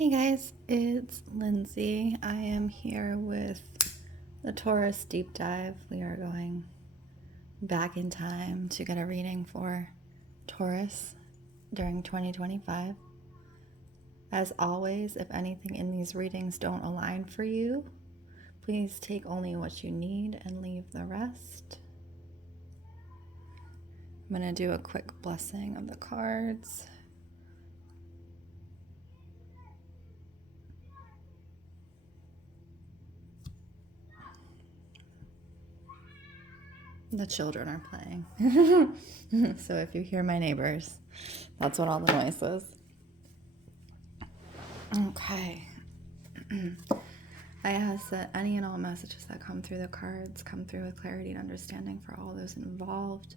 Hey guys, it's Lindsay. I am here with the Taurus deep dive. We are going back in time to get a reading for Taurus during 2025. As always, if anything in these readings don't align for you, please take only what you need and leave the rest. I'm going to do a quick blessing of the cards. The children are playing. So if you hear my neighbors, that's what all the noise is. Okay. I ask that any and all messages that come through the cards come through with clarity and understanding for all those involved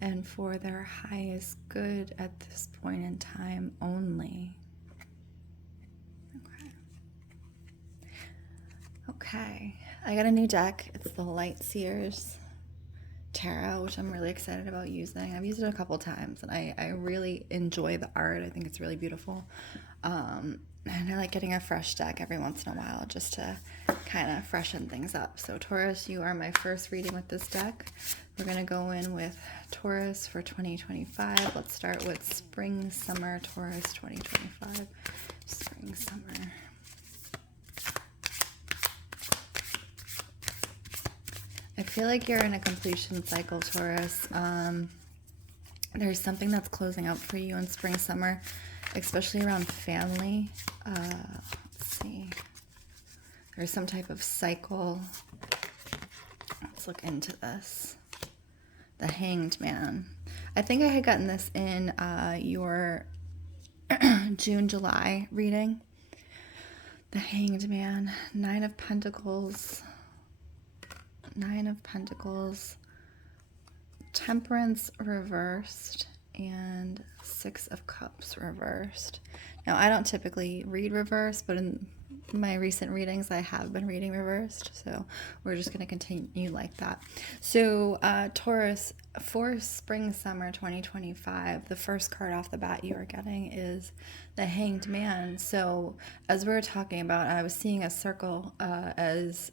and for their highest good at this point in time only. Okay. I got a new deck. It's the Light Seers Tarot, which I'm really excited about using. I've used it a couple times and I really enjoy the art. I think it's really beautiful. And I like getting a fresh deck every once in a while just to kind of freshen things up. So Taurus, you are my first reading with this deck. We're going to go in with Taurus for 2025. Let's start with Spring, Summer, Taurus 2025. Spring, Summer. I feel like you're in a completion cycle, Taurus. There's something that's closing out for you in spring, summer, especially around family. Let's see. There's some type of cycle. Let's look into this. The Hanged Man. I think I had gotten this in your June, July reading. The Hanged Man. Nine of Pentacles. Nine of Pentacles, Temperance reversed, and Six of Cups reversed. Now, I don't typically read reverse, but in my recent readings, I have been reading reversed, so we're just going to continue like that. So, Taurus, for Spring, Summer 2025, the first card off the bat you are getting is the Hanged Man. So, as we were talking about, I was seeing a circle as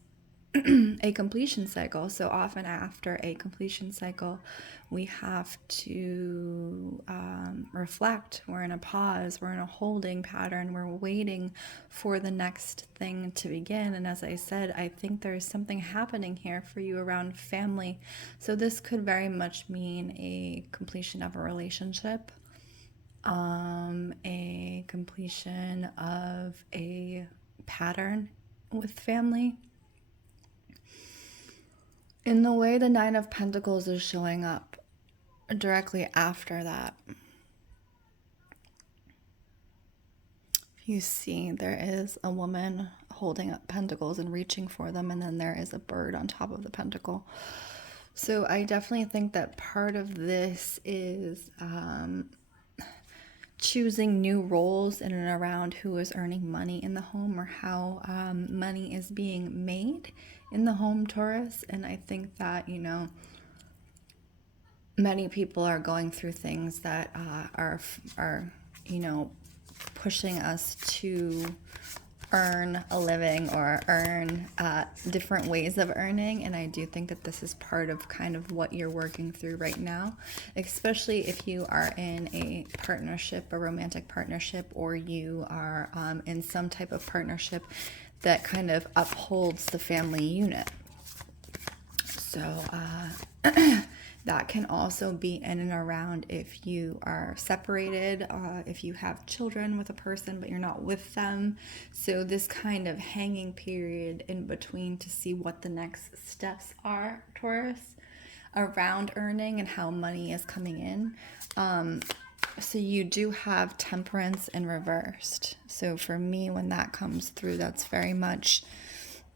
a completion cycle. So often after a completion cycle, we have to reflect. We're in a pause. We're in a holding pattern. We're waiting for the next thing to begin. And as I said, I think there's something happening here for you around family. So this could very much mean a completion of a relationship, a completion of a pattern with family. In the way the Nine of Pentacles is showing up directly after that, you see there is a woman holding up pentacles and reaching for them, and then there is a bird on top of the pentacle. So I definitely think that part of this is choosing new roles in and around who is earning money in the home or how money is being made in the home, Taurus. And I think that, many people are going through things that are pushing us to earn a living or earn different ways of earning. And I do think that this is part of kind of what you're working through right now, especially if you are in a partnership, a romantic partnership, or you are in some type of partnership that kind of upholds the family unit. So that can also be in and around if you are separated, if you have children with a person but you're not with them. So this kind of hanging period in between to see what the next steps are, Taurus, around earning and how money is coming in. So you do have Temperance in reversed. So for me, when that comes through, that's very much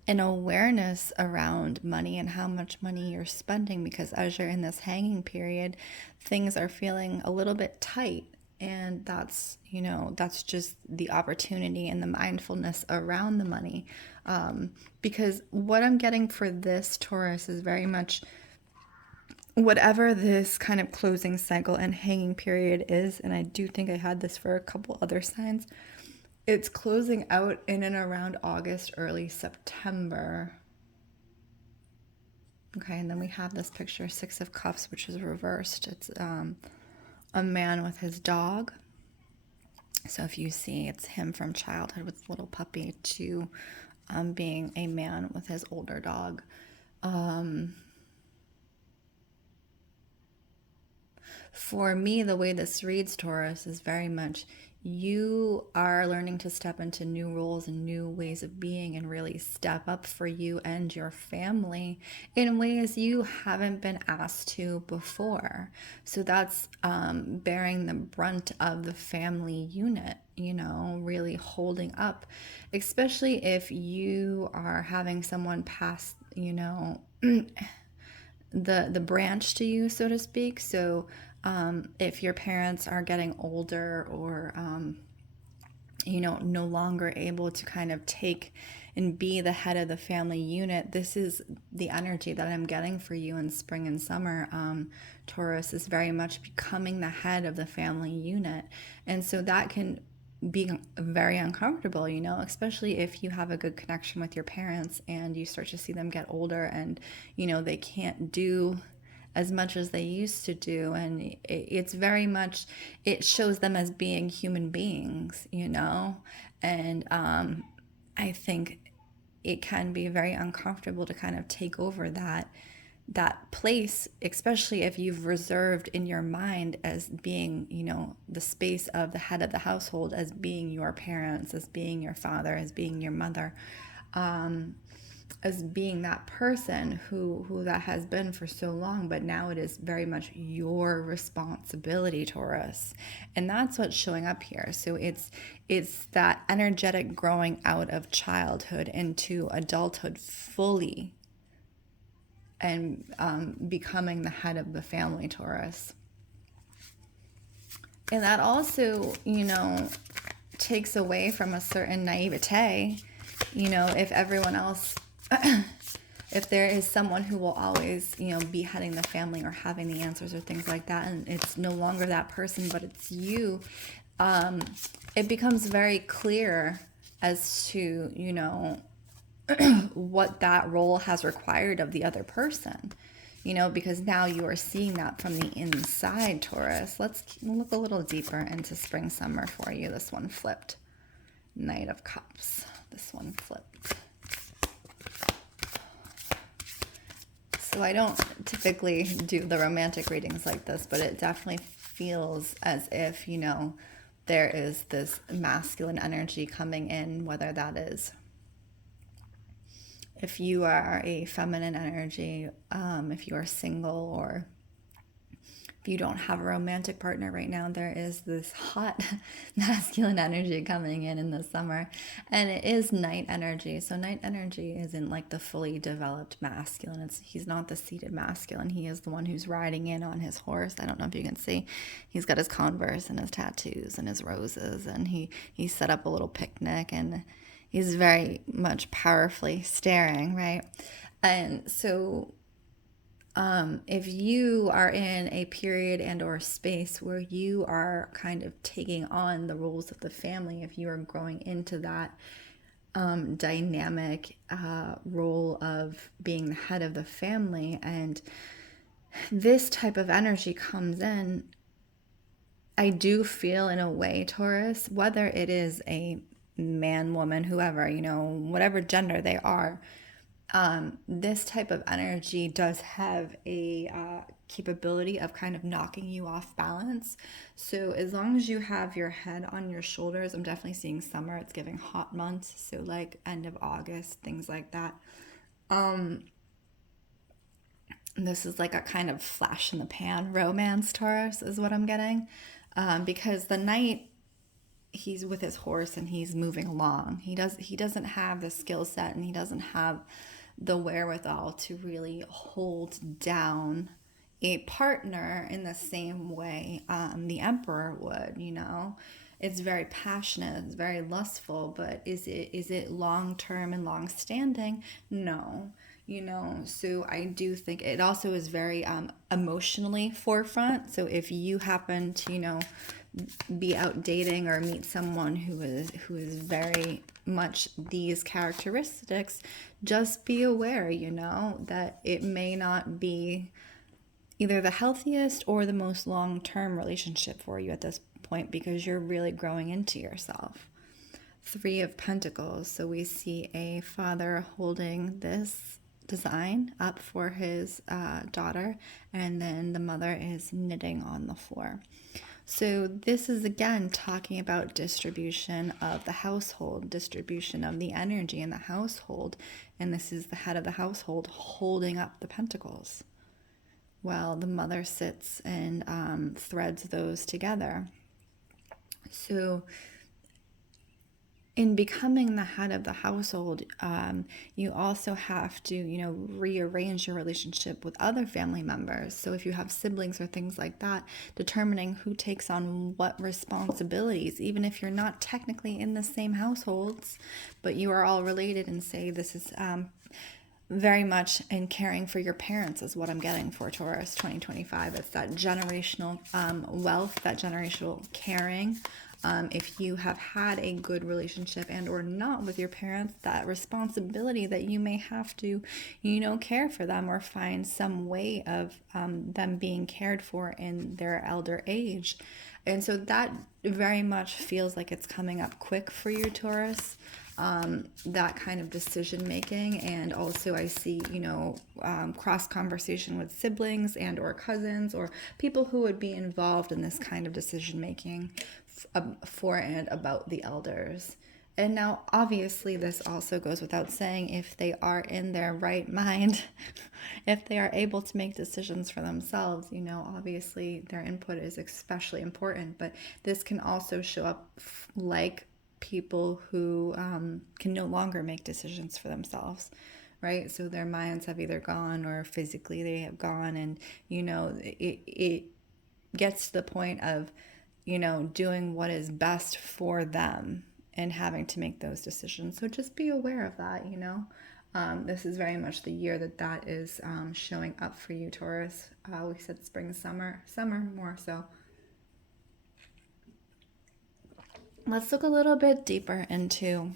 an awareness around money and how much money you're spending, because as you're in this hanging period, things are feeling a little bit tight. And that's just the opportunity and the mindfulness around the money. Because what I'm getting for this, Taurus, is very much whatever this kind of closing cycle and hanging period is, and I do think I had this for a couple other signs, it's closing out in and around August, early September. Okay, and then we have this picture, Six of Cups, which is reversed. It's a man with his dog. So if you see, it's him from childhood with a little puppy to being a man with his older dog. For me, the way this reads, Taurus, is very much you are learning to step into new roles and new ways of being and really step up for you and your family in ways you haven't been asked to before. So that's bearing the brunt of the family unit, you know, really holding up, especially if you are having someone pass, you know, the branch to you, so to speak. So if your parents are getting older or you know, no longer able to kind of take and be the head of the family unit, this is the energy that I'm getting for you in spring and summer. Taurus is very much becoming the head of the family unit, and so that can be very uncomfortable, you know, especially if you have a good connection with your parents and you start to see them get older and, you know, they can't do as much as they used to do. And it's very much, it shows them as being human beings, you know, and I think it can be very uncomfortable to kind of take over that place, especially if you've reserved in your mind as being, you know, the space of the head of the household as being your parents, as being your father, as being your mother, as being that person who that has been for so long, but now it is very much your responsibility, Taurus. And that's what's showing up here. So it's that energetic growing out of childhood into adulthood fully, and becoming the head of the family, Taurus. And that also, you know, takes away from a certain naivete, you know, if everyone else, if there is someone who will always, you know, be heading the family or having the answers or things like that, and it's no longer that person, but it's you, it becomes very clear as to, you know, what that role has required of the other person, you know, because now you are seeing that from the inside, Taurus. Let's look a little deeper into spring summer for you. This one flipped. Knight of Cups. This one flipped. So I don't typically do the romantic readings like this, but it definitely feels as if, you know, there is this masculine energy coming in, whether that is if you are a feminine energy, if you are single, or if you don't have a romantic partner right now, there is this hot masculine energy coming in the summer. And it is night energy. So night energy isn't like the fully developed masculine. He's not the seated masculine. He is the one who's riding in on his horse. I don't know if you can see. He's got his Converse and his tattoos and his roses. And he set up a little picnic, and he's very much powerfully staring, right? And so if you are in a period and or space where you are kind of taking on the roles of the family, if you are growing into that dynamic role of being the head of the family, and this type of energy comes in, I do feel in a way, Taurus, whether it is a man, woman, whoever, you know, whatever gender they are, this type of energy does have a capability of kind of knocking you off balance. So as long as you have your head on your shoulders, I'm definitely seeing summer. It's giving hot months, so like end of August, things like that. This is like a kind of flash in the pan romance, Taurus, is what I'm getting, because the night, he's with his horse and he's moving along. He doesn't have the skill set, and he doesn't have the wherewithal to really hold down a partner in the same way the emperor would, you know. It's very passionate, it's very lustful, but is it long term and long standing? No, you know. So I do think it also is very emotionally forefront. So if you happen to, you know, be out dating or meet someone who is very much these characteristics, just be aware, that it may not be either the healthiest or the most long-term relationship for you at this point, because you're really growing into yourself. 3 of Pentacles. So we see a father holding this design up for his daughter, and then the mother is knitting on the floor. So this is again talking about distribution of the household, distribution of the energy in the household, and this is the head of the household holding up the pentacles while the mother sits and threads those together. So in becoming the head of the household, you also have to, rearrange your relationship with other family members. So if you have siblings or things like that, determining who takes on what responsibilities, even if you're not technically in the same households, but you are all related, and say this is very much in caring for your parents is what I'm getting for Taurus 2025. It's that generational wealth, that generational caring. If you have had a good relationship and or not with your parents, that responsibility that you may have to, care for them or find some way of them being cared for in their elder age. And so that very much feels like it's coming up quick for you, Taurus. That kind of decision making. And also I see, cross conversation with siblings and or cousins or people who would be involved in this kind of decision making for and about the elders. And now obviously this also goes without saying, if they are in their right mind, if they are able to make decisions for themselves, obviously their input is especially important. But this can also show up like people who can no longer make decisions for themselves, right? So their minds have either gone or physically they have gone, and it gets to the point of doing what is best for them and having to make those decisions. So just be aware of that. This is very much the year that is showing up for you, Taurus. We said spring, summer more so. Let's look a little bit deeper into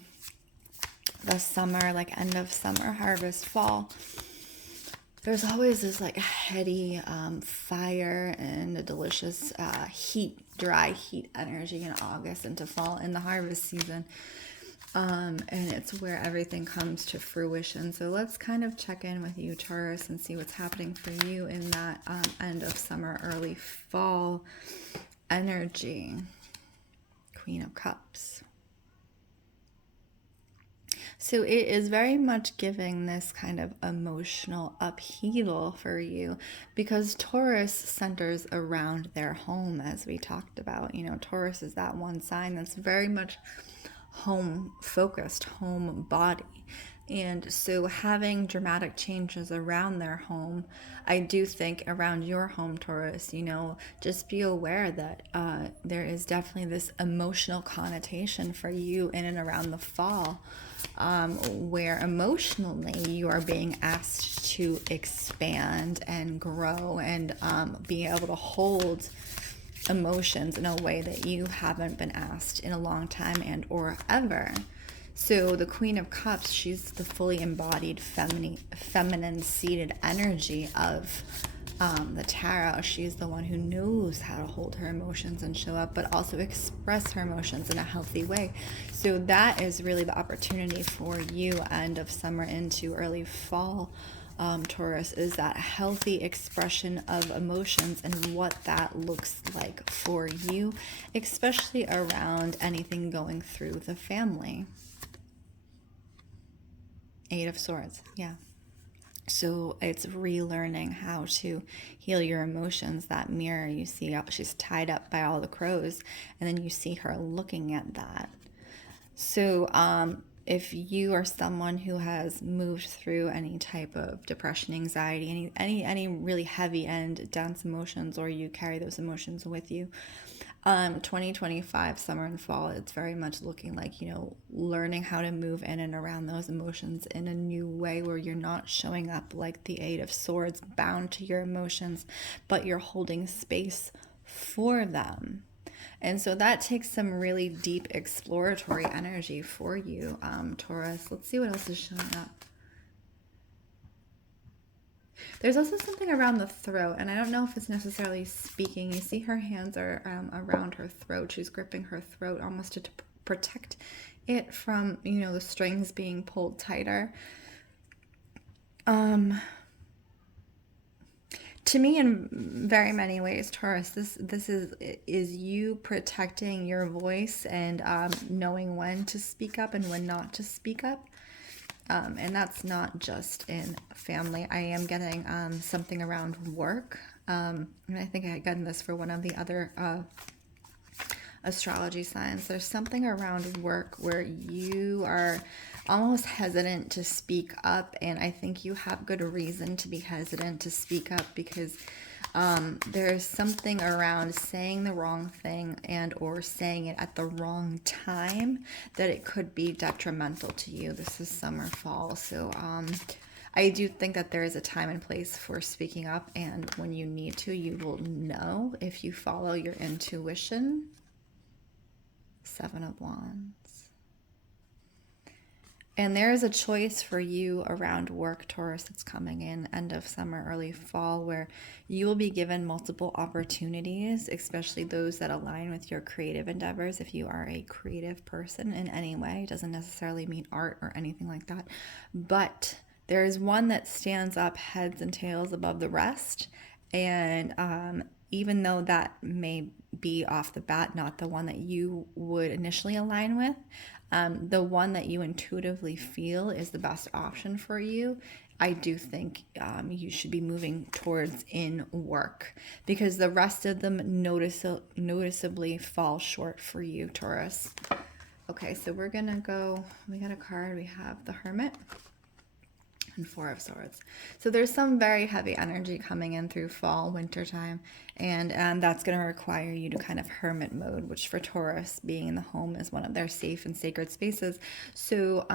the summer, like end of summer, harvest, fall. There's always this like heady fire and a delicious dry heat energy in August into fall in the harvest season. And it's where everything comes to fruition. So let's kind of check in with you, Taurus, and see what's happening for you in that end of summer, early fall energy. Queen of Cups. So it is very much giving this kind of emotional upheaval for you, because Taurus centers around their home, as we talked about. Taurus is that one sign that's very much home focused, home body. And so having dramatic changes around their home, I do think around your home, Taurus, just be aware that there is definitely this emotional connotation for you in and around the fall, where emotionally you are being asked to expand and grow and be able to hold emotions in a way that you haven't been asked in a long time and or ever. So the Queen of Cups, she's the fully embodied feminine seated energy of the tarot. She's the one who knows how to hold her emotions and show up, but also express her emotions in a healthy way. So that is really the opportunity for you, end of summer into early fall, Taurus, is that healthy expression of emotions and what that looks like for you, especially around anything going through the family. 8 of Swords, yeah. So it's relearning how to heal your emotions. That mirror, you see she's tied up by all the crows, and then you see her looking at that. So if you are someone who has moved through any type of depression, anxiety, any really heavy and dense emotions, or you carry those emotions with you, 2025 summer and fall, it's very much looking like, learning how to move in and around those emotions in a new way, where you're not showing up like the 8 of Swords bound to your emotions, but you're holding space for them. And so that takes some really deep exploratory energy for you, Taurus. Let's see what else is showing up. There's also something around the throat, and I don't know if it's necessarily speaking. You see her hands are around her throat. She's gripping her throat almost to protect it from, the strings being pulled tighter. To me, in very many ways, Taurus, this is you protecting your voice and knowing when to speak up and when not to speak up. And that's not just in family. I am getting something around work. And I think I had gotten this for one of the other astrology signs. There's something around work where you are almost hesitant to speak up, and I think you have good reason to be hesitant to speak up because there's something around saying the wrong thing and or saying it at the wrong time that it could be detrimental to you. This is summer, fall, so I do think that there is a time and place for speaking up, and when you need to, you will know if you follow your intuition. 7 of Wands. And there is a choice for you around work, Taurus, that's coming in end of summer, early fall, where you will be given multiple opportunities, especially those that align with your creative endeavors. If you are a creative person in any way, it doesn't necessarily mean art or anything like that, but there is one that stands up heads and tails above the rest. And even though that may be off the bat not the one that you would initially align with, the one that you intuitively feel is the best option for you, I do think you should be moving towards in work, because the rest of them noticeably fall short for you, Taurus. Okay, so we're gonna go, we got a card, we have the Hermit and 4 of Swords. So there's some very heavy energy coming in through fall, winter time, and that's going to require you to kind of hermit mode, which for Taurus, being in the home is one of their safe and sacred spaces. So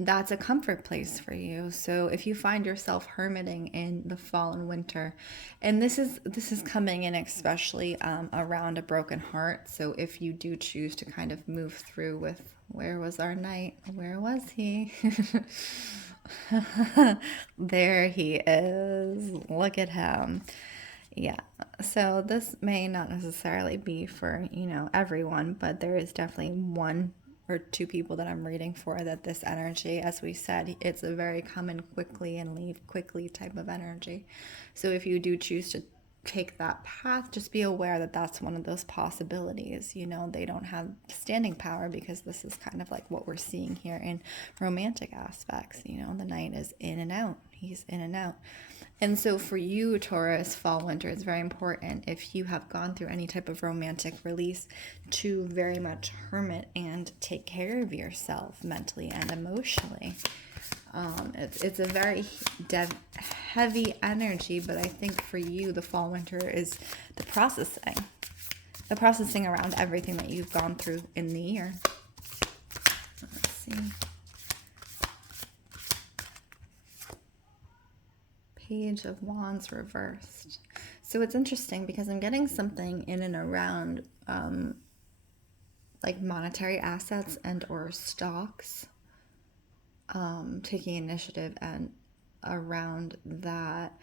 that's a comfort place for you. So if you find yourself hermiting in the fall and winter, and this is coming in especially around a broken heart. So if you do choose to kind of move through with, where was our knight? Where was he? There he is. Look at him. Yeah. So this may not necessarily be for, everyone, but there is definitely 1 or 2 people that I'm reading for that this energy, as we said, it's a very come in quickly and leave quickly type of energy. So if you do choose to take that path, just be aware that that's one of those possibilities. They don't have standing power, because this is kind of like what we're seeing here in romantic aspects. The knight is in and out. He's in and out. And so for you, Taurus, fall, winter, it's very important, if you have gone through any type of romantic release, to very much hermit and take care of yourself mentally and emotionally. It's a very heavy energy, but I think for you, the fall, winter is the processing around everything that you've gone through in the year. Let's see. Page of Wands reversed. So it's interesting because I'm getting something in and around like monetary assets and or stocks. Taking initiative and around that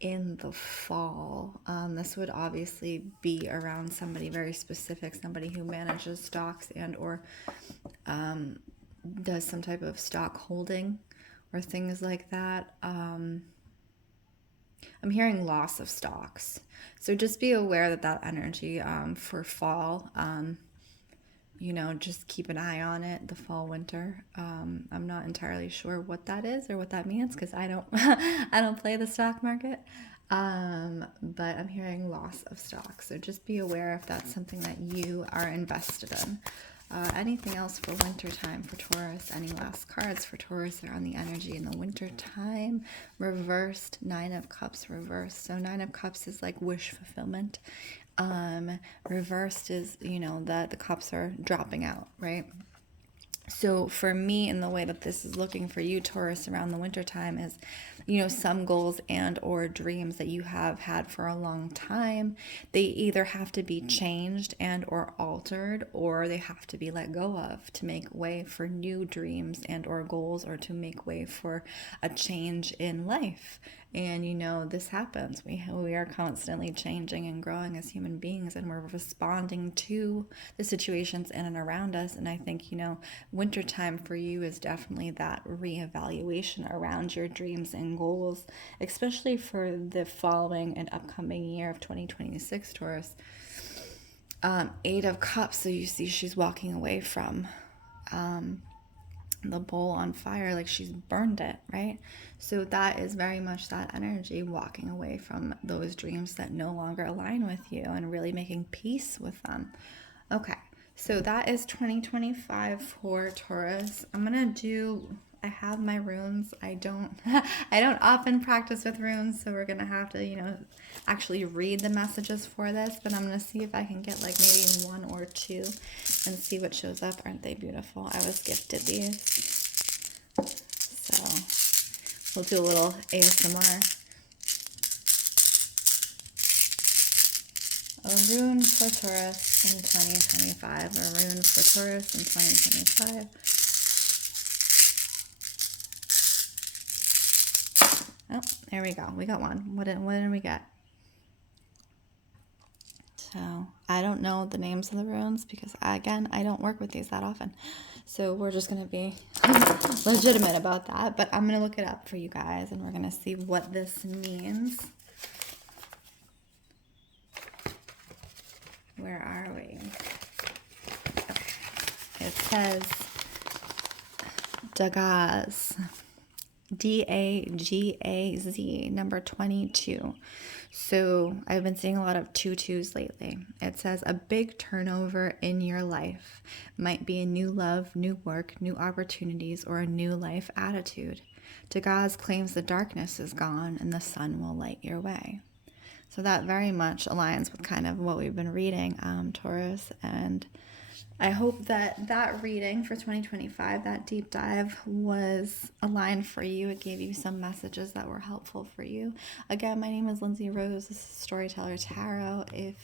in the fall. This would obviously be around somebody very specific, somebody who manages stocks and or does some type of stock holding or things like that. I'm hearing loss of stocks. So just be aware that energy for fall, just keep an eye on it, the fall, winter. I'm not entirely sure what that is or what that means, because I don't I don't play the stock market. But I'm hearing loss of stock. So just be aware if that's something that you are invested in. Anything else for winter time for Taurus? Any last cards for Taurus that are on the energy in the winter time? Reversed, 9 of Cups reversed. So 9 of Cups is like wish fulfillment. Reversed is, that the cups are dropping out, right? So for me, in the way that this is looking for you, Taurus, around the winter time is, some goals and or dreams that you have had for a long time, they either have to be changed and or altered, or they have to be let go of to make way for new dreams and or goals, or to make way for a change in life. And this happens. We are constantly changing and growing as human beings, and we're responding to the situations in and around us. And I think, wintertime for you is definitely that reevaluation around your dreams and goals, especially for the following and upcoming year of 2026, Taurus. Eight of Cups. So you see she's walking away from the bowl on fire, like she's burned it, right? So that is very much that energy, walking away from those dreams that no longer align with you and really making peace with them. Okay, so that is 2025 for Taurus. I have my runes. I don't often practice with runes, so we're gonna have to, actually read the messages for this, but I'm gonna see if I can get like maybe one or two and see what shows up. Aren't they beautiful? I was gifted these. So we'll do a little ASMR. A rune for Taurus in 2025. A rune for Taurus in 2025. Oh, there we go. We got one. What did we get? So I don't know the names of the runes because, I don't work with these that often. So we're just going to be legitimate about that. But I'm going to look it up for you guys, and we're going to see what this means. Where are we? Okay. It says Dagaz. Dagaz, number 22. So I've been seeing a lot of 22s lately. It says a big turnover in your life might be a new love, new work, new opportunities, or a new life attitude. Dagaz claims the darkness is gone and the sun will light your way. So that very much aligns with kind of what we've been reading, Taurus, and I hope that reading for 2025, that deep dive, was aligned for you. It gave you some messages that were helpful for you. Again, my name is Lindsey Rose. This is Storyteller Tarot. If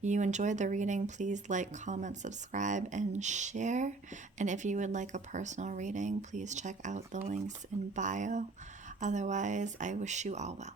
you enjoyed the reading, please like, comment, subscribe, and share. And if you would like a personal reading, please check out the links in bio. Otherwise, I wish you all well.